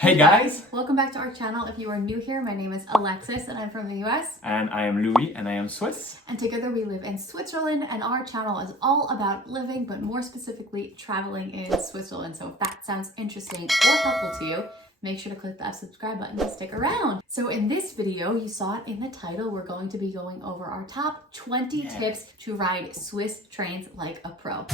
Hey guys! Welcome back to our channel. If you are new here, my name is Alexis and I'm from the US. And I am Louis and I am Swiss. And together we live in Switzerland, and our channel is all about living, but more specifically traveling in Switzerland. So if that sounds interesting or helpful to you, make sure to click that subscribe button to stick around. So in this video, you saw it in the title, we're going to be going over our top 20 tips to ride Swiss trains like a pro.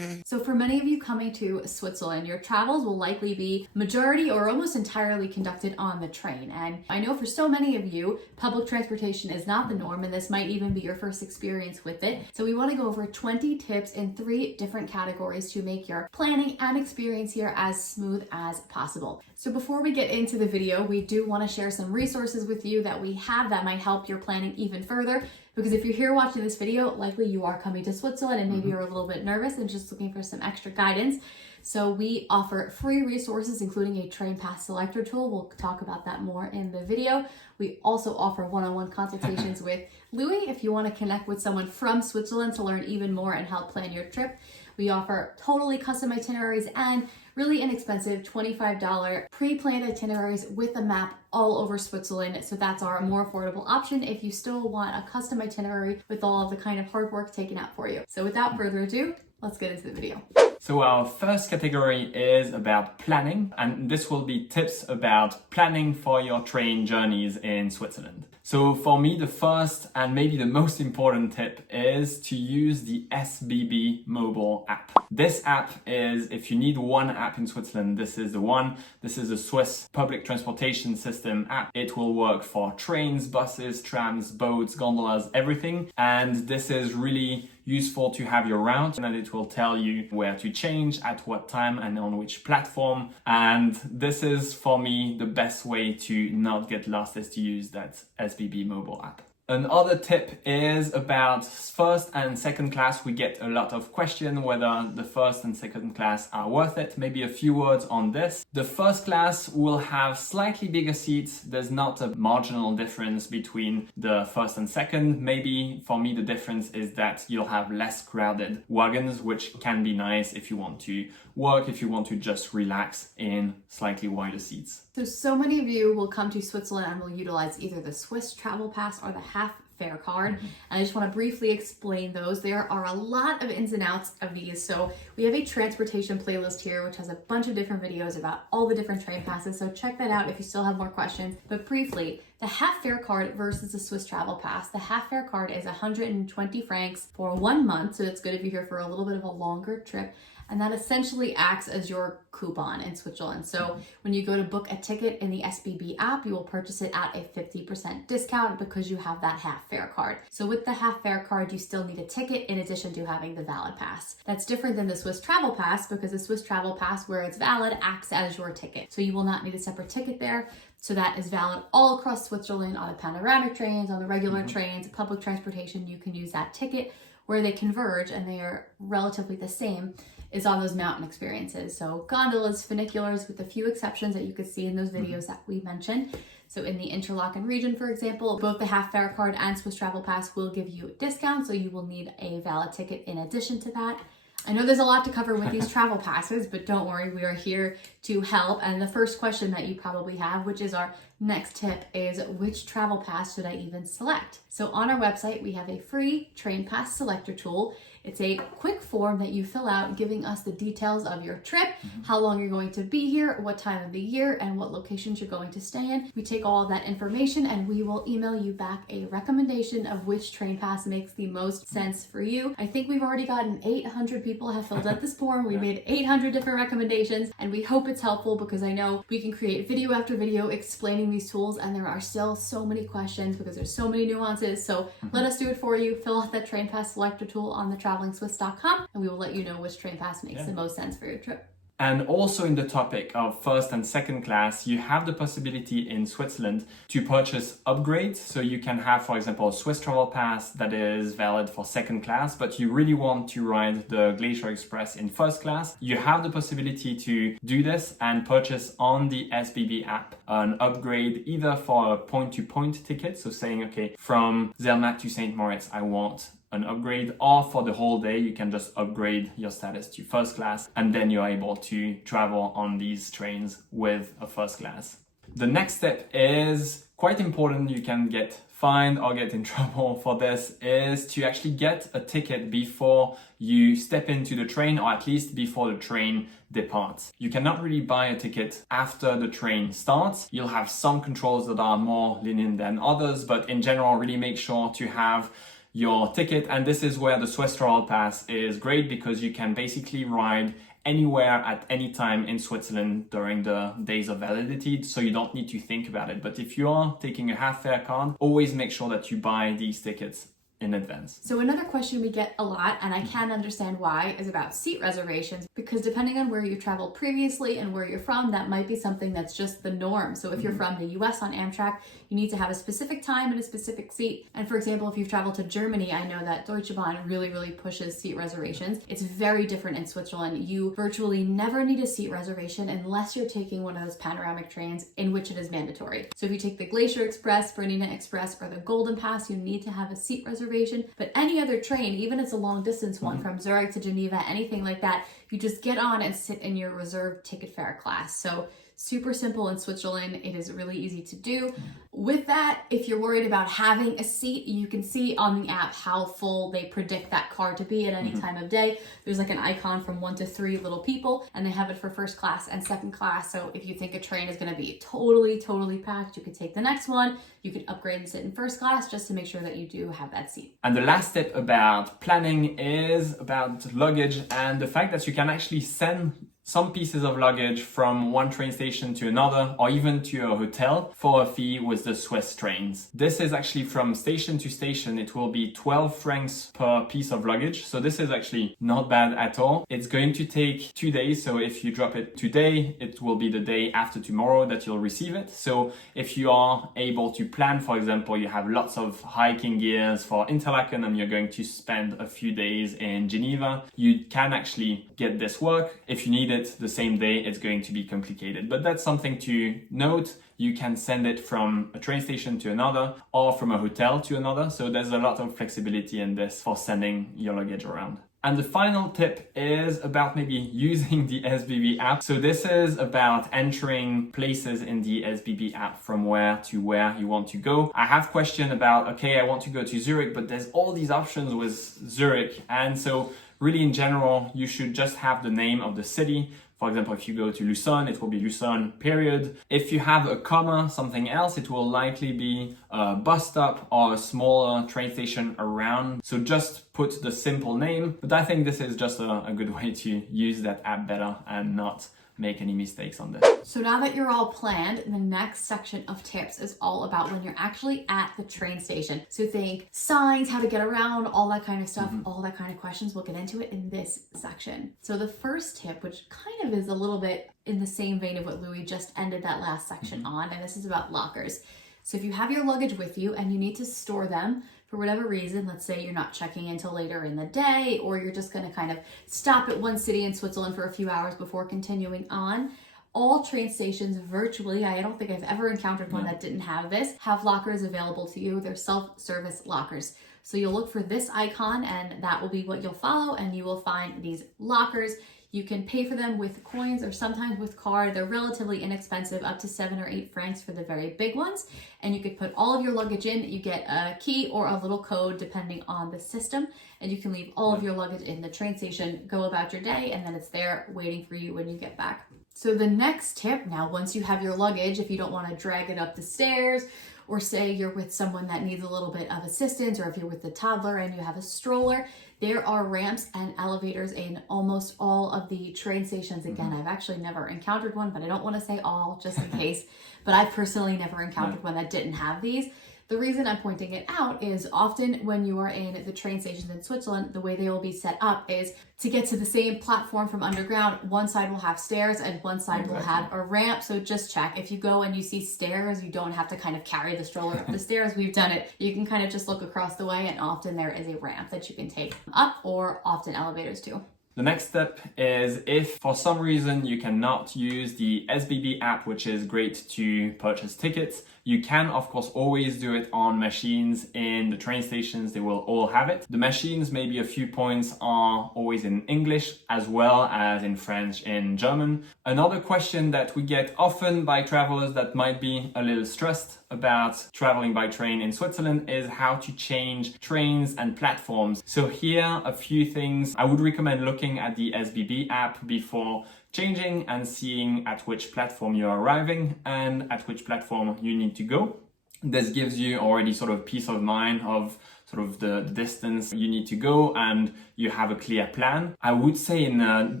So for many of you coming to Switzerland, your travels will likely be majority or almost entirely conducted on the train. And I know for so many of you, public transportation is not the norm, and this might even be your first experience with it. So we want to go over 20 tips in 3 different categories to make your planning and experience here as smooth as possible. So before we get into the video, we do want to share some resources with you that we have that might help your planning even further. Because if you're here watching this video, likely you are coming to Switzerland and maybe you're a little bit nervous and just looking for some extra guidance. So we offer free resources, including a train pass selector tool. We'll talk about that more in the video. We also offer one-on-one consultations with Louis if you want to connect with someone from Switzerland to learn even more and help plan your trip. We offer totally custom itineraries and really inexpensive $25 pre-planned itineraries with a map all over Switzerland. So that's our more affordable option if you still want a custom itinerary with all of the kind of hard work taken out for you. So without further ado, let's get into the video. So our first category is about planning, and this will be tips about planning for your train journeys in Switzerland. So for me, the first and maybe the most important tip is to use the SBB mobile app. This app is, if you need one app in Switzerland, this is the one. This is a Swiss public transportation system app. It will work for trains, buses, trams, boats, gondolas, everything. And this is really useful to have your route, and it will tell you where to change, at what time, and on which platform. And this is, for me, the best way to not get lost is to use that SBB mobile app. Another tip is about first and second class. We get a lot of questions whether the first and second class are worth it. Maybe a few words on this. The first class will have slightly bigger seats. There's not a marginal difference between the first and second. Maybe for me the difference is that you'll have less crowded wagons, which can be nice if you want to work, if you want to just relax in slightly wider seats. So many of you will come to Switzerland and will utilize either the Swiss travel pass or the half fare card. And I just want to briefly explain those. There are a lot of ins and outs of these. So we have a transportation playlist here, which has a bunch of different videos about all the different train passes. So check that out if you still have more questions. But briefly, the half fare card versus the Swiss travel pass. The half fare card is 120 francs for 1 month. So it's good if you're here for a little bit of a longer trip. And that essentially acts as your coupon in Switzerland. So when you go to book a ticket in the SBB app, you will purchase it at a 50% discount because you have that half fare card. So with the half fare card, you still need a ticket in addition to having the valid pass. That's different than the Swiss travel pass because the Swiss travel pass, where it's valid, acts as your ticket. So you will not need a separate ticket there. So that is valid all across Switzerland on the panoramic trains, on the regular trains, public transportation. You can use that ticket. Where they converge, and they are relatively the same, is on those mountain experiences. So gondolas, funiculars, with a few exceptions that you could see in those videos that we mentioned. So in the Interlaken region, for example, both the half fare card and Swiss travel pass will give you discounts, so you will need a valid ticket in addition to that. I know there's a lot to cover with these travel passes, but don't worry, we are here to help. And the first question that you probably have, which is our next tip, is which travel pass should I even select? So on our website, we have a free train pass selector tool. It's a quick form that you fill out giving us the details of your trip, how long you're going to be here, what time of the year, and what locations you're going to stay in. We take all of that information and we will email you back a recommendation of which train pass makes the most sense for you. I think we've already gotten 800 people have filled out this form. We made 800 different recommendations, and we hope it's helpful because I know we can create video after video explaining these tools, and there are still so many questions because there's so many nuances. So let us do it for you. Fill out that train pass selector tool on the travelingswiss.com, and we will let you know which train pass makes the most sense for your trip. And also in the topic of first and second class, you have the possibility in Switzerland to purchase upgrades. So you can have, for example, a Swiss travel pass that is valid for second class, but you really want to ride the Glacier Express in first class. You have the possibility to do this and purchase on the SBB app an upgrade either for a point-to-point ticket. So saying, okay, from Zermatt to St. Moritz, I want an upgrade, or for the whole day, you can just upgrade your status to first class, and then you're able to travel on these trains with a first class. The next step is quite important. You can get fined or get in trouble for this, is to actually get a ticket before you step into the train, or at least before the train departs. You cannot really buy a ticket after the train starts. You'll have some controls that are more lenient than others, but in general, really make sure to have your ticket. And this is where the Swiss Travel Pass is great, because you can basically ride anywhere at any time in Switzerland during the days of validity, so you don't need to think about it. But if you are taking a half fare card, always make sure that you buy these tickets in advance. So another question we get a lot, and I can understand why, is about seat reservations, because depending on where you traveled previously and where you're from, that might be something that's just the norm. So if you're from the US on Amtrak, you need to have a specific time and a specific seat. And for example, if you've traveled to Germany, I know that Deutsche Bahn really pushes seat reservations. It's very different in Switzerland. You virtually never need a seat reservation unless you're taking one of those panoramic trains, in which it is mandatory. So if you take the Glacier Express, Bernina Express, or the Golden Pass, you need to have a seat reservation. But any other train, even if it's a long distance one from Zurich to Geneva, anything like that, you just get on and sit in your reserved ticket fare class. So super simple in Switzerland. It is really easy to do. With that, if you're worried about having a seat, you can see on the app how full they predict that car to be at any time of day. There's like an icon from 1 to 3 little people, and they have it for first class and second class. So if you think a train is going to be totally packed, you could take the next one. You could upgrade and sit in first class just to make sure that you do have that seat. And the last step about planning is about luggage, and the fact that you can actually send some pieces of luggage from one train station to another, or even to a hotel, for a fee with the Swiss trains. This is actually from station to station. It will be 12 francs per piece of luggage. So this is actually not bad at all. It's going to take 2 days. So if you drop it today, it will be the day after tomorrow that you'll receive it. So if you are able to plan, for example, you have lots of hiking gears for Interlaken and you're going to spend a few days in Geneva, you can actually get this work. If you need it the same day, it's going to be complicated. But that's something to note. You can send it from a train station to another, or from a hotel to another. So there's a lot of flexibility in this for sending your luggage around. And the final tip is about maybe using the SBB app. So this is about entering places in the SBB app from where to where you want to go. I have question about, okay, I want to go to Zurich, but there's all these options with Zurich. And so really in general, you should just have the name of the city. For example, if you go to Lucerne, it will be Lucerne, period. If you have a comma, something else, it will likely be a bus stop or a smaller train station around. So just put the simple name. But I think this is just a good way to use that app better and not make any mistakes on this. So now that you're all planned, the next section of tips is all about when you're actually at the train station. So think signs, how to get around, all that kind of stuff, all that kind of questions. We'll get into it in this section. So the first tip, which kind of is a little bit in the same vein of what Louis just ended that last section on, and this is about lockers. So if you have your luggage with you and you need to store them for whatever reason, let's say you're not checking in until later in the day, or you're just going to kind of stop at one city in Switzerland for a few hours before continuing on, all train stations virtually, I don't think I've ever encountered one that didn't have this, have lockers available to you. They're self-service lockers. So you'll look for this icon and that will be what you'll follow, and you will find these lockers. You can pay for them with coins or sometimes with card. They're relatively inexpensive, up to 7 or 8 francs for the very big ones. And you could put all of your luggage in. You get a key or a little code depending on the system. And you can leave all of your luggage in the train station, go about your day, and then it's there waiting for you when you get back. So the next tip, now once you have your luggage, if you don't want to drag it up the stairs, or say you're with someone that needs a little bit of assistance, or if you're with the toddler and you have a stroller, there are ramps and elevators in almost all of the train stations. Again, I've actually never encountered one, but I don't want to say all just in case, but I've personally never encountered one that didn't have these. The reason I'm pointing it out is often when you are in the train stations in Switzerland, the way they will be set up is to get to the same platform from underground, one side will have stairs and one side will have a ramp. So just check. If you go and you see stairs, you don't have to kind of carry the stroller up the stairs. We've done it. You can kind of just look across the way, and often there is a ramp that you can take up, or often elevators too. The next step is, if for some reason you cannot use the SBB app, which is great to purchase tickets, You can, of course, always do it on machines in the train stations. They will all have it. The machines, maybe a few points, are always in English as well as in French and German. Another question that we get often by travelers that might be a little stressed about traveling by train in Switzerland is how to change trains and platforms. So here, a few things. I would recommend looking at the SBB app before changing and seeing at which platform you're arriving and at which platform you need to go. This gives you already sort of peace of mind of sort of the distance you need to go, and you have a clear plan. I would say in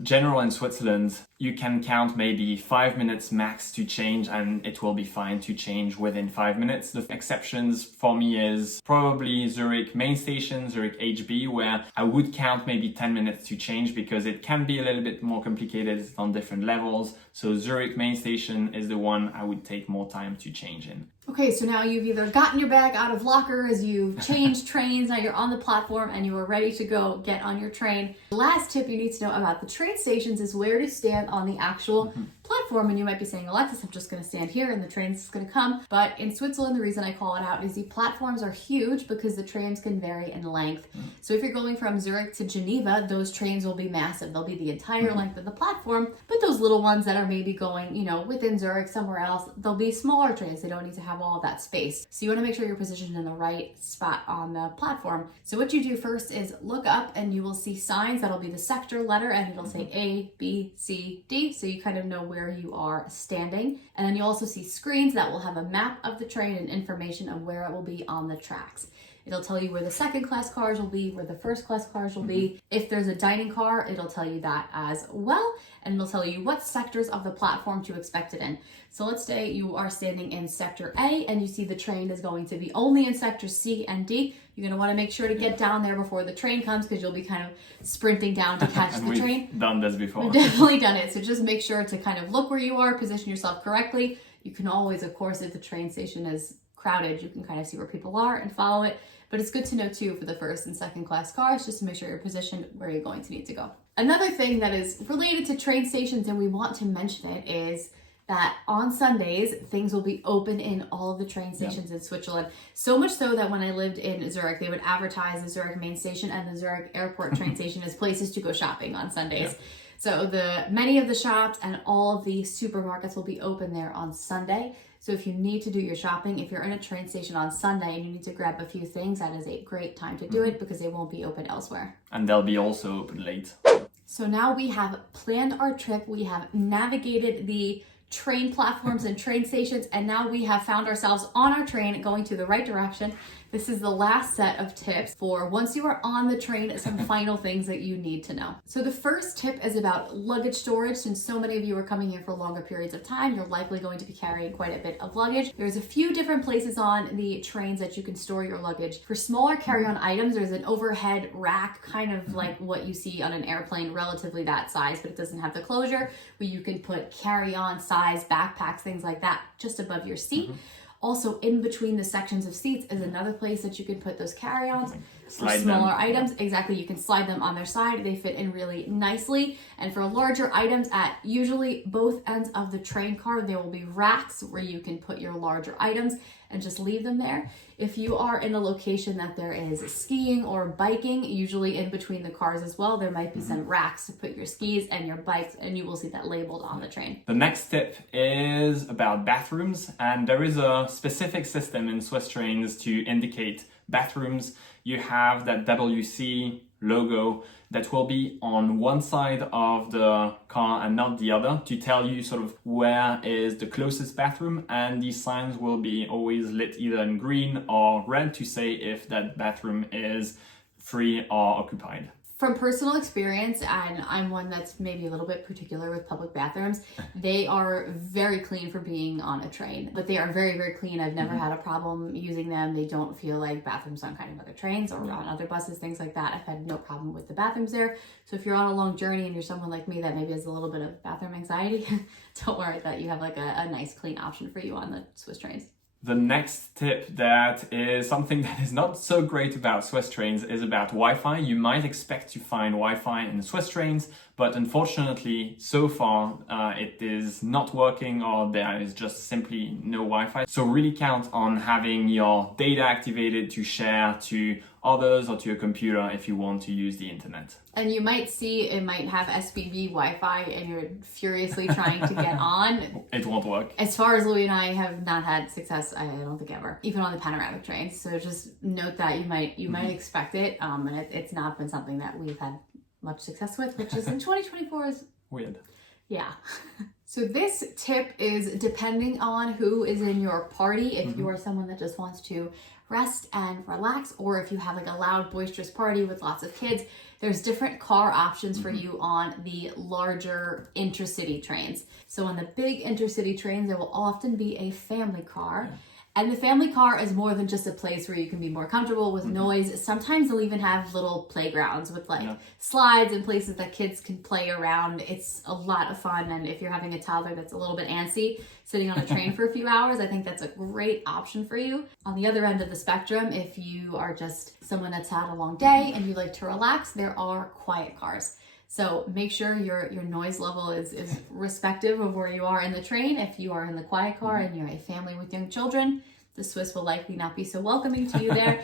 general in Switzerland, you can count maybe 5 minutes max to change, and it will be fine to change within 5 minutes. The exceptions for me is probably Zurich main station, Zurich HB, where I would count maybe 10 minutes to change because it can be a little bit more complicated on different levels. So Zurich main station is the one I would take more time to change in. Okay, so now you've either gotten your bag out of lockers, you've changed trains, now you're on the platform and you are ready to go get on your train. The last tip you need to know about the train stations is where to stand on the actual platform. And you might be saying, Alexis, I'm just going to stand here and the train's going to come. But in Switzerland, the reason I call it out is the platforms are huge because the trains can vary in length. So if you're going from Zurich to Geneva, those trains will be massive. They'll be the entire length of the platform. But those little ones that are maybe going, within Zurich, somewhere else, they'll be smaller trains. They don't need to have all of that space. So you want to make sure you're positioned in the right spot on the platform. So what you do first is look up and you will see signs that'll be the sector letter and it'll say A, B, C, D. So you kind of know where you are standing. And then you'll also see screens that will have a map of the train and information of where it will be on the tracks. It'll tell you where the second class cars will be, where the first class cars will be. If there's a dining car, it'll tell you that as well. And it'll tell you what sectors of the platform to expect it in. So let's say you are standing in sector A and you see the train is going to be only in sector C and D. You're going to want to make sure to get down there before the train comes because you'll be kind of sprinting down to catch the train. We've done this before. We've definitely done it. So just make sure to kind of look where you are, position yourself correctly. You can always, of course, if the train station is crowded, you can kind of see where people are and follow it. But it's good to know too for the first and second class cars, just to make sure you're positioned where you're going to need to go. Another thing that is related to train stations, and we want to mention it, is that on Sundays, things will be open in all of the train stations in Switzerland. So much so that when I lived in Zurich, they would advertise the Zurich main station and the Zurich airport train station as places to go shopping on Sundays. So many of the shops and all of the supermarkets will be open there on Sunday. So if you need to do your shopping, if you're in a train station on Sunday and you need to grab a few things, that is a great time to do it because they won't be open elsewhere. And they'll be also open late. So now we have planned our trip. We have navigated the train platforms and train stations, and now we have found ourselves on our train going to the right direction. This is the last set of tips for once you are on the train, some final things that you need to know. So the first tip is about luggage storage. Since so many of you are coming here for longer periods of time, you're likely going to be carrying quite a bit of luggage. There's a few different places on the trains that you can store your luggage. For smaller carry-on items, there's an overhead rack, kind of like what you see on an airplane, relatively that size, but it doesn't have the closure, where you can put carry-on size backpacks, things like that, just above your seat. Also, in between the sections of seats is another place that you can put those carry-ons for smaller items. Exactly, you can slide them on their side. They fit in really nicely. And for larger items, at usually both ends of the train car, there will be racks where you can put your larger items and just leave them there. If you are in a location that there is skiing or biking, usually in between the cars as well, there might be some racks to put your skis and your bikes, and you will see that labeled on the train. The next tip is about bathrooms, and there is a specific system in Swiss trains to indicate bathrooms. You have that WC logo that will be on one side of the car and not the other to tell you sort of where is the closest bathroom, and these signs will be always lit either in green or red to say if that bathroom is free or occupied. From personal experience, and I'm one that's maybe a little bit particular with public bathrooms, they are very clean for being on a train, but they are very, very clean. I've never had a problem using them. They don't feel like bathrooms on kind of other trains or on other buses, things like that. I've had no problem with the bathrooms there. So if you're on a long journey and you're someone like me that maybe has a little bit of bathroom anxiety, don't worry that you have like a nice clean option for you on the Swiss trains. The next tip that is something that is not so great about Swiss trains is about Wi-Fi. You might expect to find Wi-Fi in Swiss trains, but unfortunately, so far, it is not working or there is just simply no Wi-Fi. So really count on having your data activated to share to others or to your computer if you want to use the internet. And you might see it might have SBB Wi-Fi and you're furiously trying to get on. It won't work. As far as Louis and I have not had success, I don't think ever, even on the panoramic trains. So just note that you might expect it, and it's not been something that we've had much success with, which is in 2024 is weird. Yeah. So this tip is depending on who is in your party. If you are someone that just wants to rest and relax, or if you have like a loud, boisterous party with lots of kids, there's different car options for you on the larger intercity trains. So on the big intercity trains, there will often be a family car. Yeah. And the family car is more than just a place where you can be more comfortable with noise. Sometimes they'll even have little playgrounds with slides and places that kids can play around. It's a lot of fun. And if you're having a toddler that's a little bit antsy, sitting on a train for a few hours, I think that's a great option for you. On the other end of the spectrum, if you are just someone that's had a long day and you like to relax, there are quiet cars. So make sure your noise level is respective of where you are in the train. If you are in the quiet car and you're a family with young children, the Swiss will likely not be so welcoming to you there.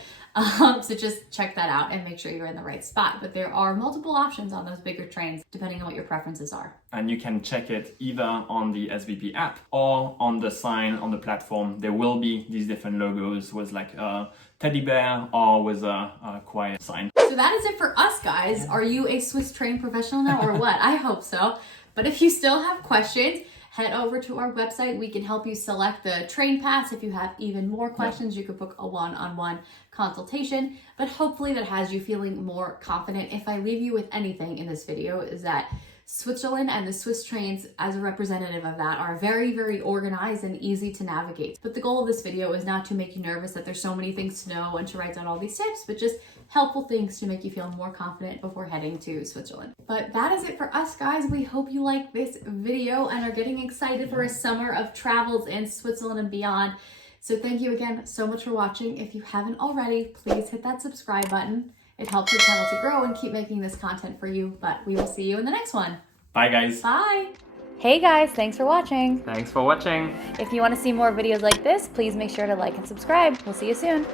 So just check that out and make sure you're in the right spot. But there are multiple options on those bigger trains, depending on what your preferences are. And you can check it either on the SBB app or on the sign on the platform. There will be these different logos with like a teddy bear or with a quiet sign. So that is it for us, guys. Are you a Swiss train professional now or what? I hope so. But if you still have questions, head over to our website. We can help you select the train pass. If you have even more questions, you could book a one-on-one consultation. But hopefully that has you feeling more confident. If I leave you with anything in this video, is that Switzerland and the Swiss trains, as a representative of that, are very, very organized and easy to navigate. But the goal of this video is not to make you nervous that there's so many things to know and to write down all these tips, but just helpful things to make you feel more confident before heading to Switzerland. But that is it for us, guys. We hope you like this video and are getting excited for a summer of travels in Switzerland and beyond. So thank you again so much for watching. If you haven't already, please hit that subscribe button. It helps the channel to grow and keep making this content for you, but we will see you in the next one. Bye, guys. Bye. Hey guys, thanks for watching. Thanks for watching. If you want to see more videos like this, please make sure to like and subscribe. We'll see you soon.